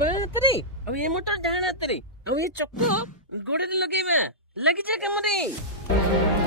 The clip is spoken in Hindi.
बाण हातरे अब ये मोटर डाण हातरे अब ये चक्क गोड़े लगेଇବା ଲାଗିଯା କାମରେ।